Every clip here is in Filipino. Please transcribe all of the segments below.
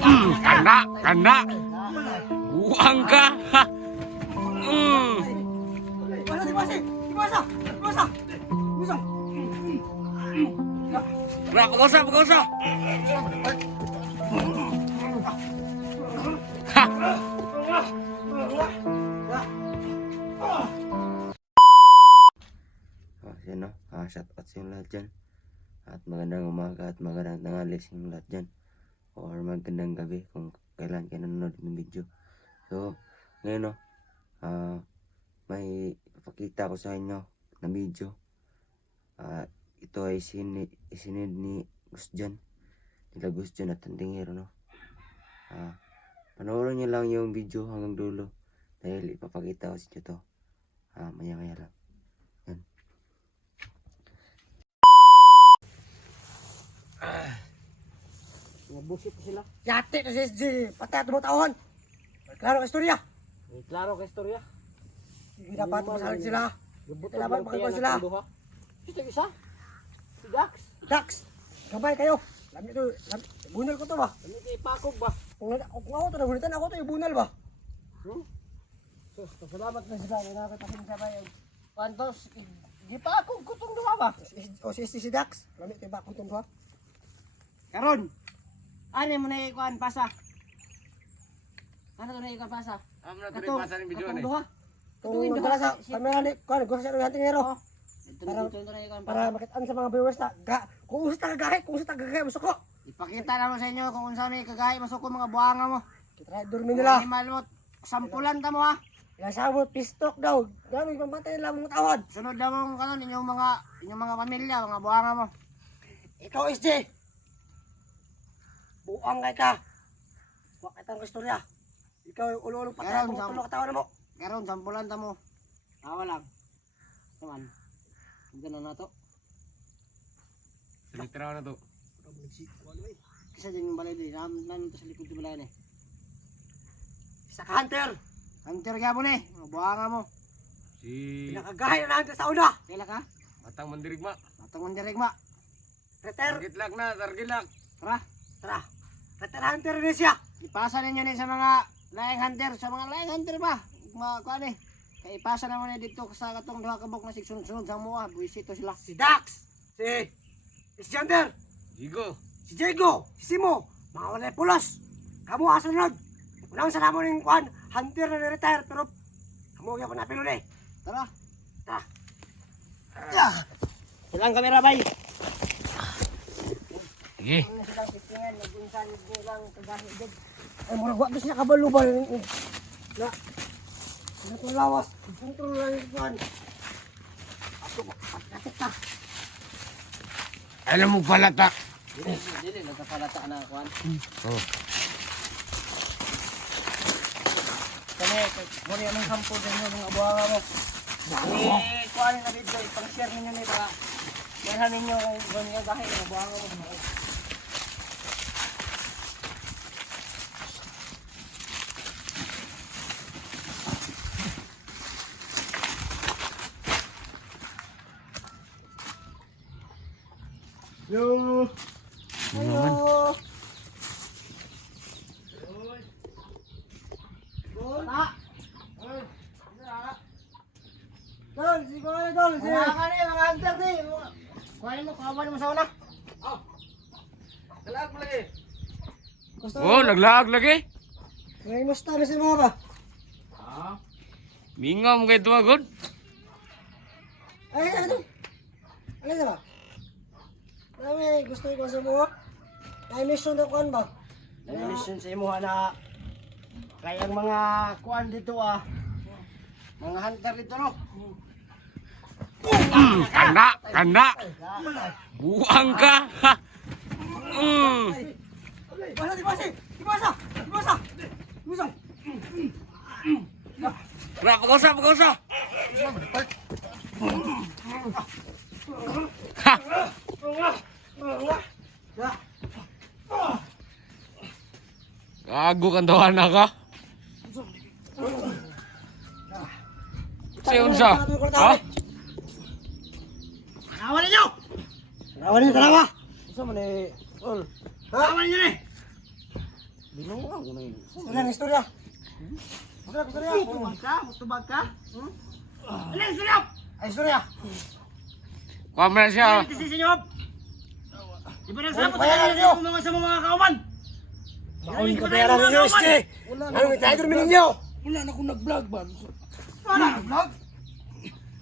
Kena, kena. Buang ka. Ra, pagosa. Ha. Yan no, shout out sa inyo lahat dyan. At magandang umaga at magandang tanghali sa inyo lahat dyan. Or magandang gabi kung kailan kayo nanonood ng video. So, ngayon no, may ipakita ko sa inyo na video. Ito ay isinid ni Gusjan. Nila Gusjan at Tantingero no. Panoorin nyo lang yung video hanggang dulo. Dahil ipapakita ko sa inyo to. Maya lang. Yan. Nabusit na sila. Yate na si SG. Patay at tawon. Klaro ka istorya. May klaro ka istorya. Hindi dapat masalit sila. Gabot Kailangan makikon sila. Ito isa. Si Dax. Dax, gabay kayo. Lamit to. Bunal ko to ba? Ano kay Pakog ba? Kung ako to, nagulitan ako to, yung bunal ba? So, salamat na sila. Nakakatasin sa bayan. Pantos, di Pakog ko itong duha ba? O si Dax. Lamit kayo ba kung itong ba? Karon. Ano mo na ikuan pasa? Ano to na ikuan pasa? Katong pasa ng video Katong ni. duha. Kung nagkala sa kamera ni, kung gusto sa yung tingero. Ito na ikuan Para makitaan sa mga viewers na, kung gusto tagagahe, gusto ko. Ipakita na mo sa inyo kung unsa may kagahi masuko mga buhanga mo. Try dormin nila. Animal mo. Sampulan ta mo ha. Yung sabot, pistok daw. Gamit, pamatay nila mga tawad. Sunod na mo kanon inyong mga pamilya, mga buhanga mo. Ikaw, SJ. Buang kay ka. Huwag kitang istorya. Ikaw yung ulo-ulong patay. Karon, Mga sam- tulong katawan mo. Karon sampulan ta mo. Tawa lang. Naman. Ganun na to. Selitra na to. Kasi din yung balay din. Namin to sa likod yung balay ni. Isa ka hunter. Hunter kaya mo ni. Mga buhanga mo. Si Pinakagahay na hunter sa una. Kailan ka? Batang Mandirigma. Atong mandirigma. Reter. Targilak na, targilak. Tara. Tara. Reter hunter rin siya. Ipasa ninyo ni sa mga laing hunter. Sa mga laing hunter ba? Mga kuan eh. Kaya ipasa na mo na dito sa katong duha kabok na sigsunod-sunod sa mua. Buisito sila. Si Dax. Si Hunter. Digo. Si Diego. Si Simo. Mga walay pulos. Kamu asunod. Unang sa namon yung kuhan. Hunter na ni-retire. Pero kamu yung napilo na eh. Tara. Tara. Silang kamera bay. Sige. Ano silang pistingan. Nag-insan nilang kagahi din. Ay, murag wag siya kabalubal. Na. Ano itong lawas? Kontrol lang yung kuhan. Ato ko. Natik ka. Alam mo pala ta. Dili nagkapalata na kuan. Oh. Kani muli anong sampo din mo mga buhanga mo. Kuan na video ipang-share ninyo ni para meron ninyo kung ganyan gahi mga buhanga mo. Yo. Hello. Ta. Dol, si kuhan dol. Si. Mga ka ni mga hunter ni. Kuan mo kawan mo sa una. Kalag mo lagi. Gusto Oh, naglaag lagi. May musta na si mga ba? Mingam kay tuwa good. Ay, ano? Ano na ba? Dami, gusto ko sa mga. May mission na kuhan ba? May mission sa imo na kaya ang mga kuan dito mga hunter dito no. Kena. Buang ka. Ibasa! Ra, pagosa. Ha. Gago kan tawa na ka. Siyon sa. Ha? Awan ninyo. Rawan yung dalawa! Gusto mo ni... Ol. Awan ninyo ni. Binuang ko na yun. Istorya. Istorya. Mutubag ka? Mutubag ka? Ano yung sulap? Ay, istorya. Kamera siya. Ito si senyor. Di ba nagsabi Bayaran niyo. sa mga kauman? Makunin ko bayaran ninyo, Iski. Anong itayo namin ninyo? Wala na akong nag-vlog ba? Wala na vlog.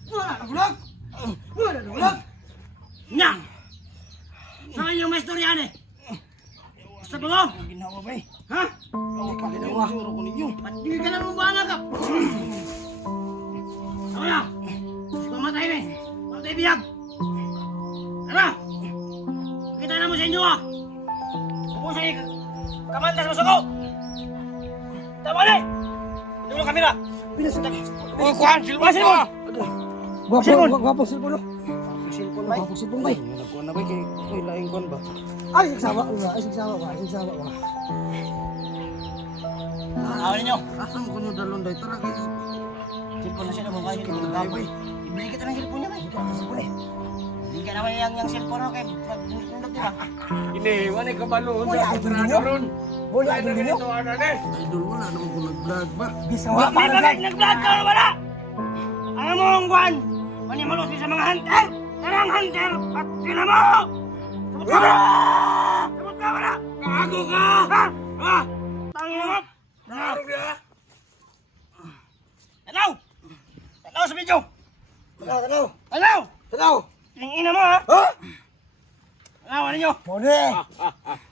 Wala na vlog. Wala na vlog. Nya! Saan yung may istoryan eh? Basta ba mo? Ginawa ba eh? Ha? Ginawa. Suro ko ninyo. Pati ka na rumbangan ka! Ako na! Kasi pamatay na eh! Pamatay biyag! Ano? Kita na mo sa inyo ah! Pupusa ni kamandas mo suko! Tama na eh! Ito mo kamera! Oh, kuhan, silpa Silpon! ko! Gwapo silpon no? Silpon ba? Gwapo silpon ba? Nagkuhan na ba kay ako'y laing kuhan ba? Ay, sigsawa ba? Ay, sigsawa ba? Sigsawa ba? Ako ninyo! Asa mo ko nyo dalon dahi? Tara kayo. Silpon na sila mga silpon na Ay, bay. Ibili kita ng silpon niya ba? Silpon eh. Hindi ka naman yung silpon ako kay nindot nila. Ini, wala ka balo. Wala, idol ninyo. Wala, idol ninyo. Idol, wala naman ko nag-vlog ba? Bisawa May para bagay nag-vlog ka na wala! Alam mo ang buwan! Manimalos sa mga hunter! Tarang hunter! At sila mo! Sabot ka wala! Sabot ka wala! Gago ka! Ha? Ha? Tangin mo! Narong niya? Tanaw! Tanaw sa video! Tanaw! Tanaw! Tanaw! Yung ina mo ha! Ha? Tanaw, ano nyo? Mone!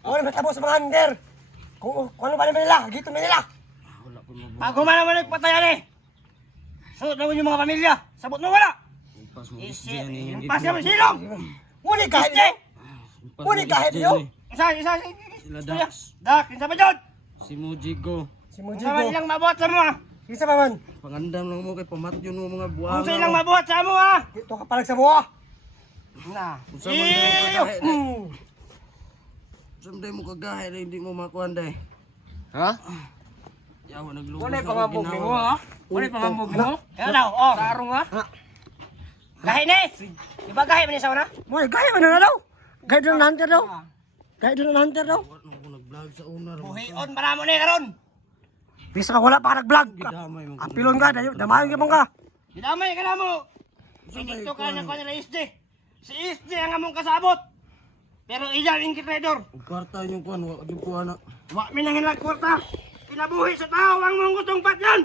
Mone, matabo sa mga hander! Kung ano ba naman nila, gito na nila! Wala ko mo. Bago man naman nagpatayan eh! Sunod naman yung mga pamilya! Sabot mo wala! Pas mo Isi! Jenny, hindi Yung pas naman silong! Mone, kahit Isi! nyo! Mune, kahit nyo! Isa! Sila Dax. Dak! Kinsa ba dyan? Si Mujigo. Si Kung Mujigo. sa man ilang mabuhat sa mo ha! Isa pa man. Pangandam lang mo kay pamatyon mo mga Kung buwanga. sa ilang mabuhat sa mo ha! Ito ka palag sa buha. Na! Unsa man dahil Iyo! kagahe dahil. Someday mo kagahe dahil hindi mo makuhan dahil. Ha? Yawa naglugos. Wala ako, pangambog ginawa. mo ha? Wala pangambog mo? Yan na, oh! Tarong ha? Gahi ni! Diba gahi mo ni sa una? Mone, gaya mo na daw. Gaya doon na hunter daw. Gaya doon na hunter daw. Wala ko nag-vlog sa una. Buhion para mo ni karon! Bisa ka wala pa ka nag-vlog. Gidamay mo. Apilon ka, damayan ka mong ka. Dinamay ka na mo! Dito ka na ko nila SJ! Si SJ ang among kasabot! Pero iya yung kitredor! Ug kwarta yung kuhan, wala yung kuhan na. Wa mi nang hilag kwarta! Kinabuhi sa tao ang mong gustong patyan!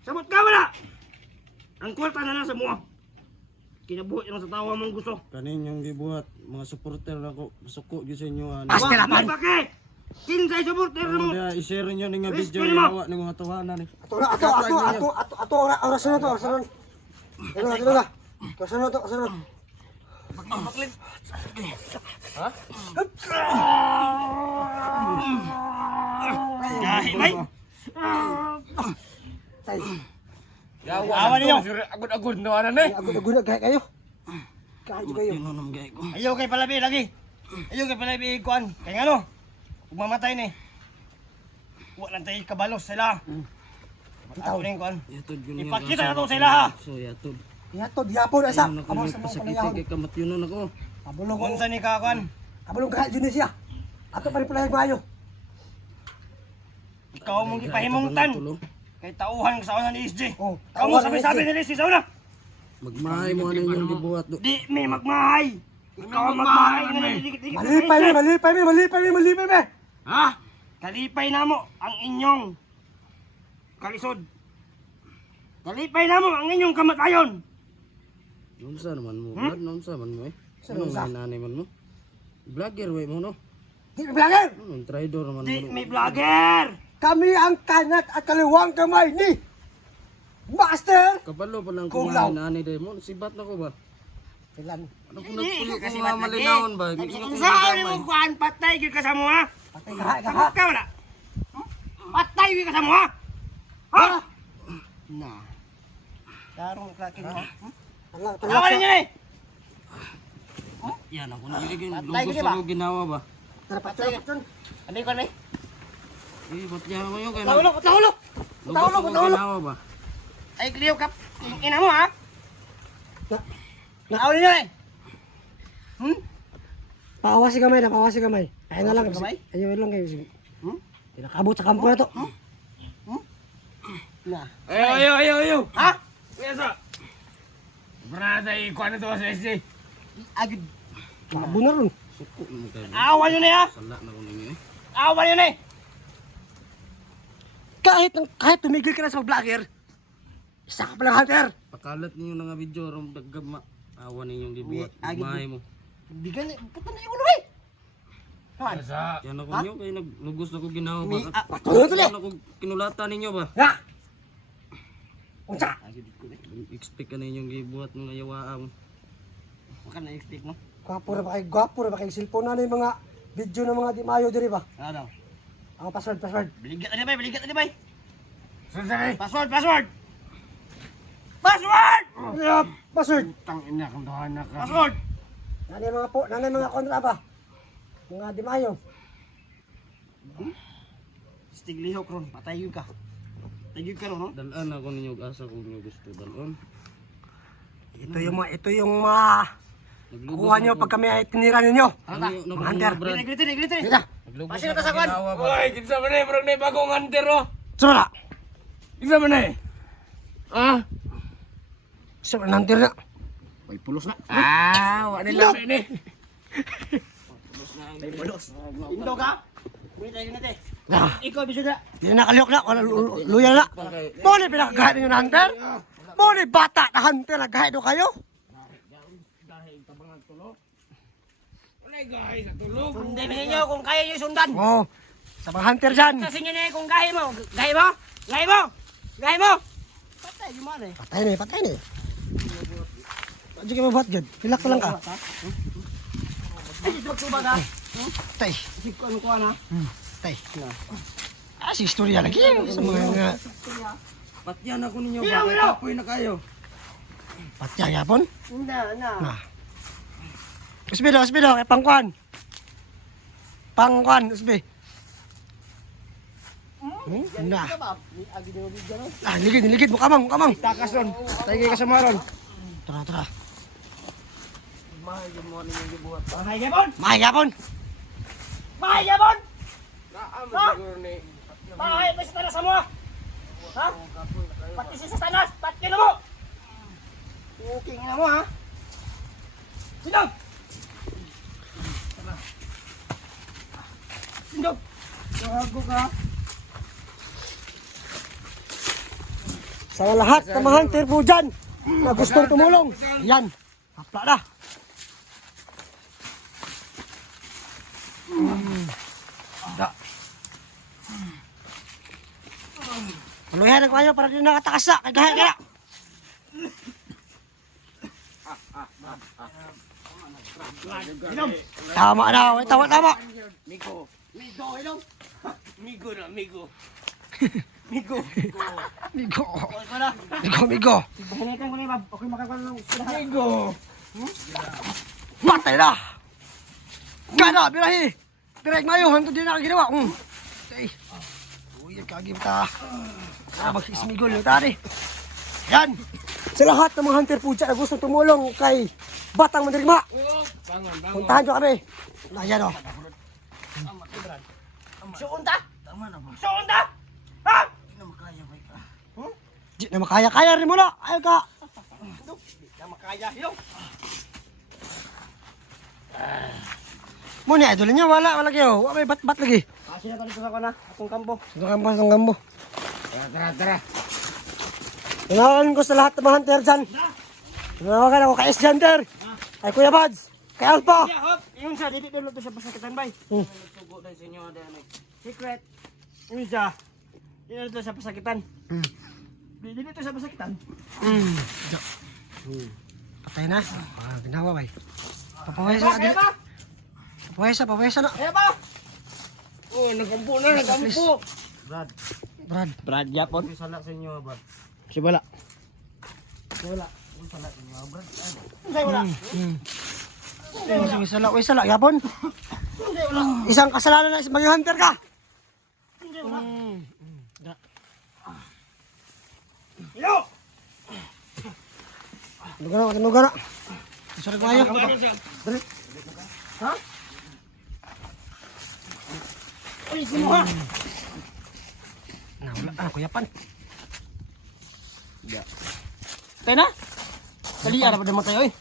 Sabot ka wala! Ang kwarta na nasa mo! Kinabuhi lang sa tao ang mong gusto! Kanin yung gibuhat, mga supporter na ko, suko yun sa inyo. Basta Wa naman. mi pake! Kinsay supporter mo! Kaya i-share nyo nga Please, video kunin mo. yung hawa ng mga tawanan eh. Ato, orasan na to, orasan na. Ano na? Orasan na to, orasan na. Gahi bay! Tay, Awan ninyo! Agod-agod na wala na eh. agad-agad na, gaya kayo. Gaya kayo. Yun ang namgay ko. Ayaw kay palabi lagi! Ayaw kay palabi kuan! Kaya ano? Kung mamatay ni! Wa lang tayo kabalos sila! Ako rin kuan! Yatod yun yung Ipakita na to kasama sila, ko. ha? So yatod. Yato, diapon asa. Ayun ako Abang sa mga nagpasakit panayahon. kay kamat yun ako. Abulong ko. Unsa ni ka kuan? Abulong ka, Junior siya. Ato pa rin pala yung mayo. Ikaw mong ipahimungtan! Kay tauhan ka sa una ni SJ! Oh, Ikaw mo sabi-sabi ni Leslie sa una! Magmahay mo ano yung gibuhat do. Di may magmahay! Ikaw ang magmahay! Dikit-dikit na Malipay SJ. me, malipay me. Ha? Kalipay na mo ang inyong kalisod. Kalipay na mo ang inyong kamatayon. Unsa naman mo? Brad, unsa man mo eh? Ano nga nanay man mo? Vlogger way mo no? Di ka vlogger. Ano, traidor naman Di mo. may vlogger. Kami ang kanat at kaliwang kamay ni Master Kabalo pa lang Kuglaw. kumain nanay dahil mo. Sibat na ko ba? Ilan? Ano kung nagpuyo ko mga malinawon ba? Hindi ko Saan gamay. mo kuhan patay gyud ka sa mo ha? Patay ka, ha? Sabot ka wala? Patay gyud ka sa mo ha? Ha? Na. Darong klakin mo. Allah, Awan niyo ni. Yan ako nagiging Patay lugos ka ba? ako ginawa ba? Tara, patay ka. Ano ko ni? Eh, ba't yan mo yun? Tahulog, tahulog. Lugos ako ginawa ba? Ay kliyo kap. Ina mo ha? Awan niyo eh. Pawasi kamay na, pawasi kamay. Ayun na lang. Pawasi kamay? Ayun lang kayo. Sige. Tinakabot sa kampo na to. Na. Ayo. Ha? Kuya Brada, ikuha na ito sa SD. Agad. Mabo na ron. Suko mo kayo. Awan nyo na ya! Sala na ko ninyo eh. Awan nyo na eh! Kahit tumigil ka na sa vlogger, isa ka palang hunter. Pakalat ninyo na nga video ron daggama. Awan ninyong gibuhat. Agad Mahay mo. Bigan, puta na yung ulo eh. Yan ako nyo kay naglugos na ko ginawa ba. Patuloy tuloy. Yan ako kinulatan ninyo ba. Nga! Unsa? Expect ka na inyong gibuhat mga yawaang. Huwag ka na-expect mo. Gwapo na ba kayo cellphone na yung mga video ng mga di mayo diri ba? Ano? Ang password. Baligat na di ba? Saan? Password! Password! Tang ina kang dohanak ka. Password! Nanay mga kontra ba? Mga di mayo. Stiglihok ron, patayo ka. Tayo ka ron, no? Dalan ako ninyo asa kung nyo gusto dalon. Ito yung kuha nyo pag kami ay tinira ninyo. Mga hunter. Brad. Glittery. Ito. Naglugos Pasira na ta sa ko kwan. ginawa ba. Oy, kinsa man eh, murag na bagong hunter oh. Sumala. Kinsa man eh? Ah? Sumala nantir na. Oy, pulos na. Wa ni labi ni. Pulos. Indo ka? Wait tayo na te. Ikaw bisyo na. Hindi na nakaliok na. Luya na. Muli pinakagahin ninyo na hunter. Muli bata na hunter. Naggahin do kayo. Guys, natulog. Sundin ninyo kung kaya nyo sundan. Oo. Sa mga hunter dyan. Kasi nyo na kung gahe mo. Gahe mo. Patay, gimana eh? Patay na eh. Pwede ka mabuhat dyan. Relax lang ka. Ay, subag ka. Patay. Isip ko ano ko na. Patay. Si istorya lagi. Sa mga Patyan ako ninyo ba. Kaya tapoy na kayo. patya yapon. Na. Usbe daw. Kay pangkwan. Usbe. Na. Ligid. Mukamang. Takas ron. Tayo ka sa maron. Tara. Mahay yapon. Mahayapon. Bahay pa sa tanas mo. Ha? Pati sa tanas. Pati na mo. Okay nga mo ha. Sindog. Gago ka. Sa lahat ng mga hunter po dyan na gustong tumulong. Yan. Hapla na. Paluhin na kayo para hindi nakatakas na. Kaya. Tama na. Tama. Migo, ilong. Migo na. Migo. Migo Bahalikan ko na yung okay makakuha ng Migo. Patay na. Gana, birahi. Direk mayo, hanto din na ginawa. Okay. Uy, kagim ta. Mag-ismigol yung tari. Yan. Sa lahat ng mga hunter po dyan na gusto tumulong kay Batang Mandirigma. Puntahan nyo kami. Ayan o. Suunta. Ha? Di na makaya-kaya rin mo na. Ayaw ka. Na makaya, ilong. Muna, idolin nyo. Wala kayo. Wala may bat lagi. Kasi na dito sa kana, atong kampo. Itong gambo. Tara. Tinawagan ko sa lahat ng mga hunter dyan. Tinawagan ako kay S. Hunter. Kay Kuya Bads. Kay Alpha. Yung sa dito dito sa pasakitan bay. Sugo na sa inyo adanay. Secret. Yung sa dito sa pasakitan. Dito sa pasakitan. Patay na. Ginawa bay. Papawesa na. Papawesa na. Kaya ba? Oh, nagampo. Brad. Yapon. May sala sa inyo ba. Sibala. Wala. Uy, sala. Yapon. Isang kasalanan na maging hunter ka. Yo! Tinuga na. Sorry ko kayo. Ha? Ay, sino ha? Nawala, kuyapan. Tayo na? Kaliya na pa naman tayo eh.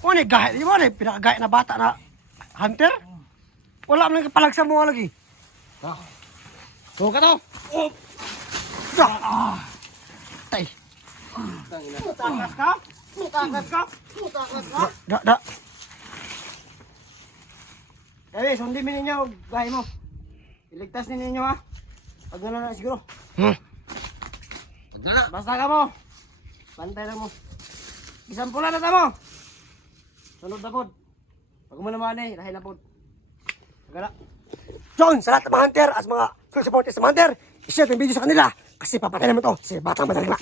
O, ni gahit, di mo, ni pinakagahit na bata na hunter. Wala mo nang kapalag sa mga lagi. Tuwa ka to. Tay, Mutakas ka? Mutakas ka? Mutakas ka? da. Eh, sundin mo ninyo, bahay mo. Iligtas din ninyo ha. Pag na siguro. Basta ka mo. Bantay na mo. Isang pula na tamo. Sunod na pod. Pag mo naman eh, dahil na pod. Pagala. John, sa lahat ng mga hunter at mga full supporters sa mga hunter, i-share yung video sa kanila kasi papatay naman to si Batang Madalima.